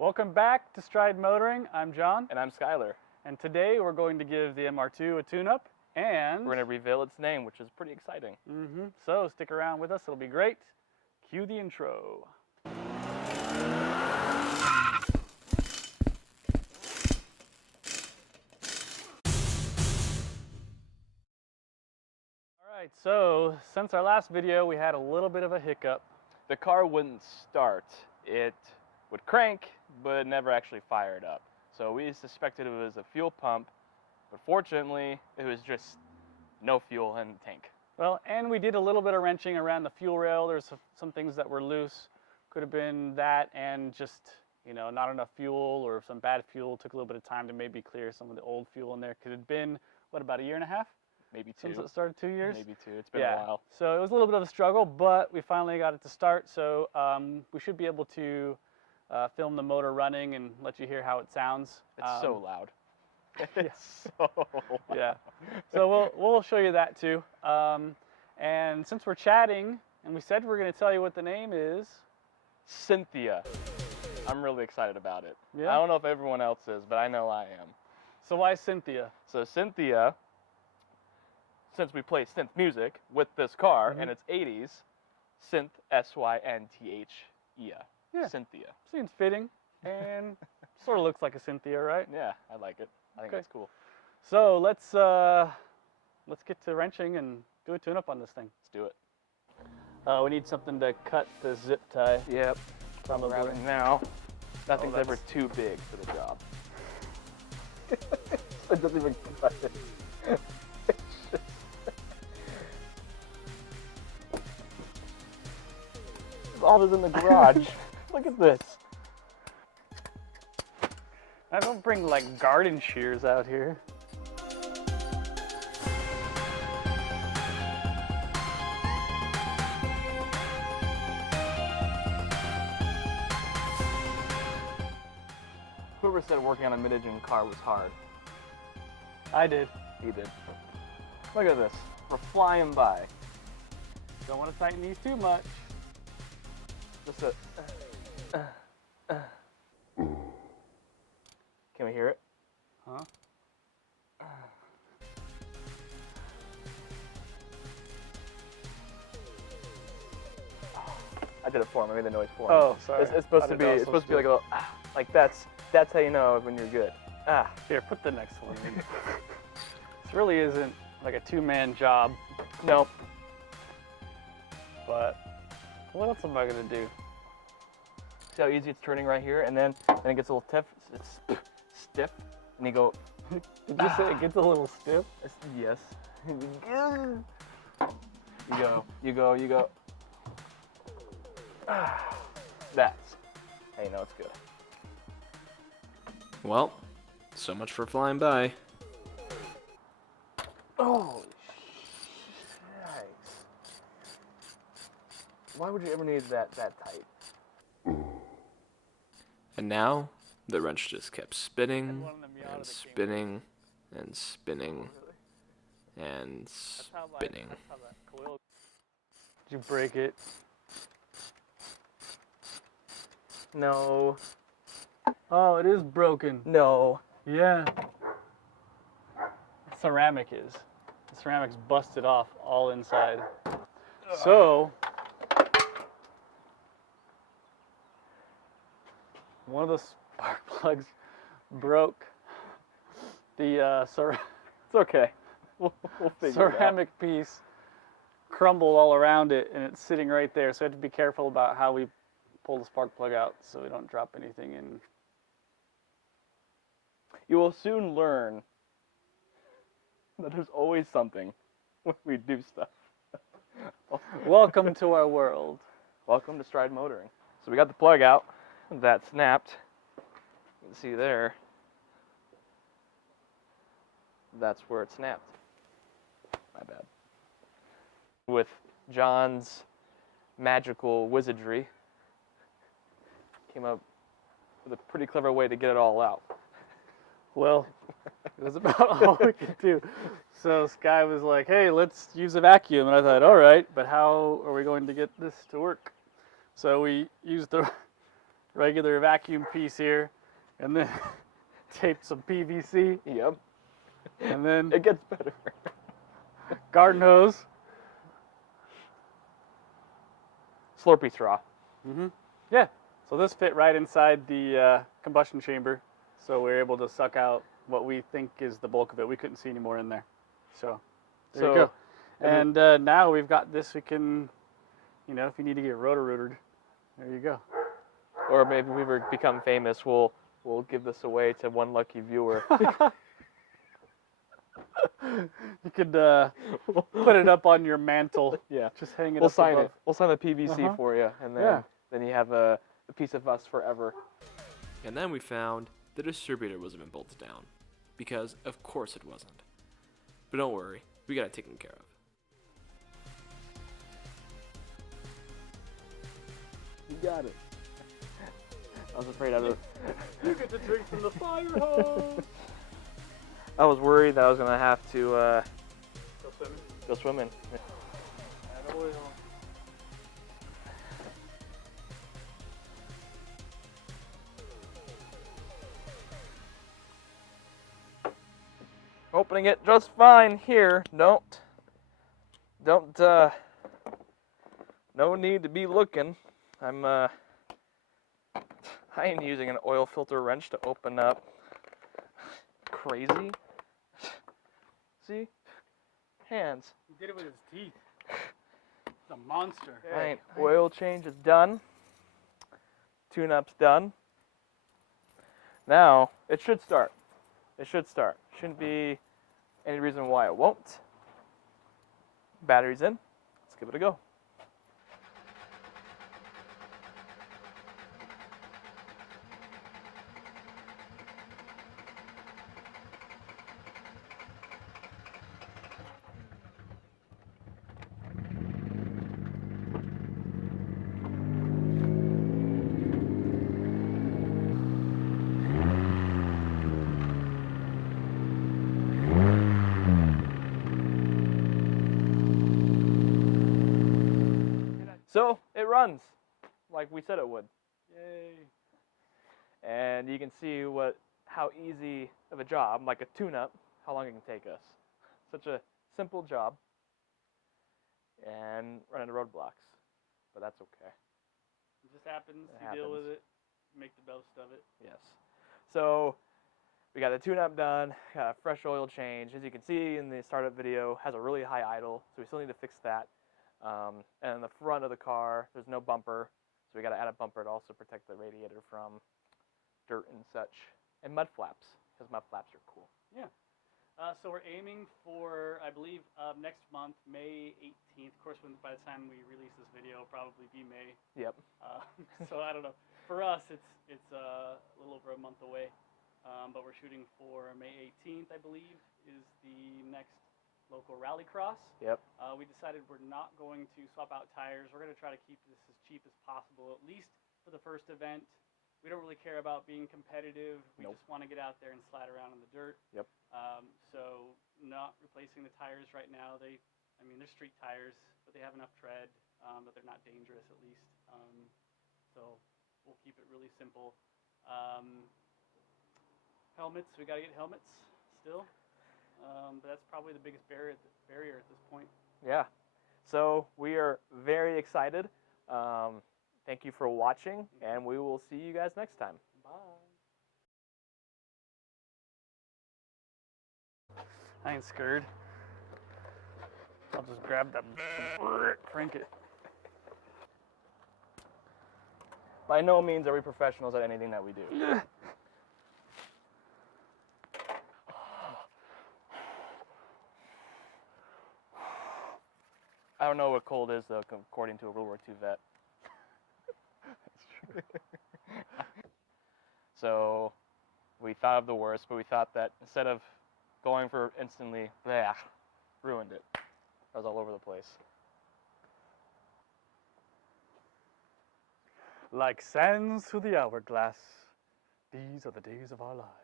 Welcome back to Stride Motoring. I'm John. And I'm Skyler. And today we're going to give the MR2 a tune-up and... We're going to reveal its name, which is pretty exciting. So stick around with us, it'll be great. Cue the intro. Alright, so since our last video we had a little bit of a hiccup. The car wouldn't start. It would crank, but it never actually fired up. So we suspected it was a fuel pump, but fortunately it was just no fuel in the tank. Well, and we did a little bit of wrenching around the fuel rail. There's some things that were loose. Could have been that and just, not enough fuel or some bad fuel. Took a little bit of time to maybe clear some of the old fuel in there. Could have been, what, about a year and a half? Maybe 2. Since it started, 2 years? Maybe 2. It's been a while. So it was a little bit of a struggle, but we finally got it to start. So we should be able to film the motor running and let you hear how it sounds. It's so loud. It's so loud. Yeah. So we'll show you that too. And since we're chatting, and we said we're going to tell you what the name is. Cynthia. I'm really excited about it. Yeah? I don't know if everyone else is, but I know I am. So why Cynthia? So Cynthia, since we play synth music with this car and it's 80s, synth, S-Y-N-T-H-E-A. Yeah. Cynthia. Seems fitting and sort of looks like a Cynthia, right? Yeah, I like it. I think that's cool. So let's get to wrenching and do a tune-up on this thing. Let's do it. We need something to cut the zip tie. Yep. I'm grabbing now. Nothing's ever too big for the job. It doesn't even cut it. All is in the garage. Look at this. I don't bring like garden shears out here. Whoever said working on a mid-engine car was hard? I did. He did. Look at this. We're flying by. Don't want to tighten these too much. Just Can we hear it? Huh? I did it for him. I made the noise for him. Oh, sorry. It's supposed to be. It's supposed to be like a little. Like that's how you know when you're good. Here, put the next one in. This really isn't like a two-man job. Nope. But what else am I gonna do? See how easy it's turning right here, and then it gets a little stiff. It's stiff, and you go. Did you say it gets a little stiff? Yes. You go. That's how you know it's good. Well, so much for flying by. Oh, nice. Why would you ever need that tight? And now, the wrench just kept spinning, and spinning, and spinning, and spinning. Did you break it? No. Oh, it is broken. No. Yeah. Ceramic is. The ceramic's busted off all inside. So, one of the spark plugs broke. The It's okay. We'll figure it out. ceramic piece crumbled all around it, and it's sitting right there. So we have to be careful about how we pull the spark plug out so we don't drop anything in. You will soon learn that there's always something when we do stuff. Welcome to our world. Welcome to Stride Motoring. So we got the plug out. That snapped. You can see there. That's where it snapped. My bad. With John's magical wizardry, came up with a pretty clever way to get it all out. Well, it was about all we could do. So Sky was like, hey, let's use a vacuum. And I thought, all right, but how are we going to get this to work? So we used the regular vacuum piece here, and then tape some PVC, Yep. and then It gets better. garden hose. Slurpee straw. Yeah. So this fit right inside the combustion chamber, so we're able to suck out what we think is the bulk of it. We couldn't see any more in there. So there you go. And now we've got this. We can, you know, if you need to get rotor-rooted, there you go. Or maybe we become famous, we'll give this away to one lucky viewer. You could put it up on your mantle. Yeah. Just hang it We'll up sign above. it. We'll sign the PVC for you, and then you have a piece of us forever. And then we found the distributor wasn't been bolted down, because of course it wasn't. But don't worry, we got it taken care of. You got it. I was afraid I would. You get to drink from the fire hose. I was worried that I was gonna have to go swimming. Add oil. Opening it just fine here. Don't. No need to be looking. I ain't using an oil filter wrench to open up. Crazy. See? Hands. He did it with his teeth. It's a monster. Alright, oil change is done. Tune-up's done. Now, it should start. It should start. Shouldn't be any reason why it won't. Battery's in. Let's give it a go. So it runs like we said it would. Yay. And you can see how easy of a job, like a tune-up, how long it can take us. Such a simple job. And run into roadblocks. But that's okay. It just happens. You deal with it. Make the best of it. Yes. So we got the tune-up done, got a fresh oil change. As you can see in the startup video, has a really high idle, so we still need to fix that. And in the front of the car, there's no bumper, so we got to add a bumper to also protect the radiator from dirt and such. And mud flaps, because mud flaps are cool. Yeah. So we're aiming for, I believe, next month, May 18th. Of course, by the time we release this video, it'll probably be May. Yep. So I don't know. For us, it's a little over a month away. But we're shooting for May 18th, I believe, is the next local rallycross. Yep. We decided we're not going to swap out tires. We're going to try to keep this as cheap as possible, at least for the first event. We don't really care about being competitive. We just want to get out there and slide around in the dirt. Yep. So not replacing the tires right now. They're street tires, but they have enough tread that they're not dangerous at least. So we'll keep it really simple. Helmets, we got to get helmets still. But that's probably the biggest barrier at this point. Yeah. So we are very excited. Thank you for watching, and we will see you guys next time. Bye. I ain't scared. I'll just grab that, crank it. By no means are we professionals at anything that we do. I don't know what cold is, though, according to a World War II vet. That's true. So we thought of the worst, but we thought that instead of going for instantly, ruined it. I was all over the place. Like sands through the hourglass, these are the days of our lives.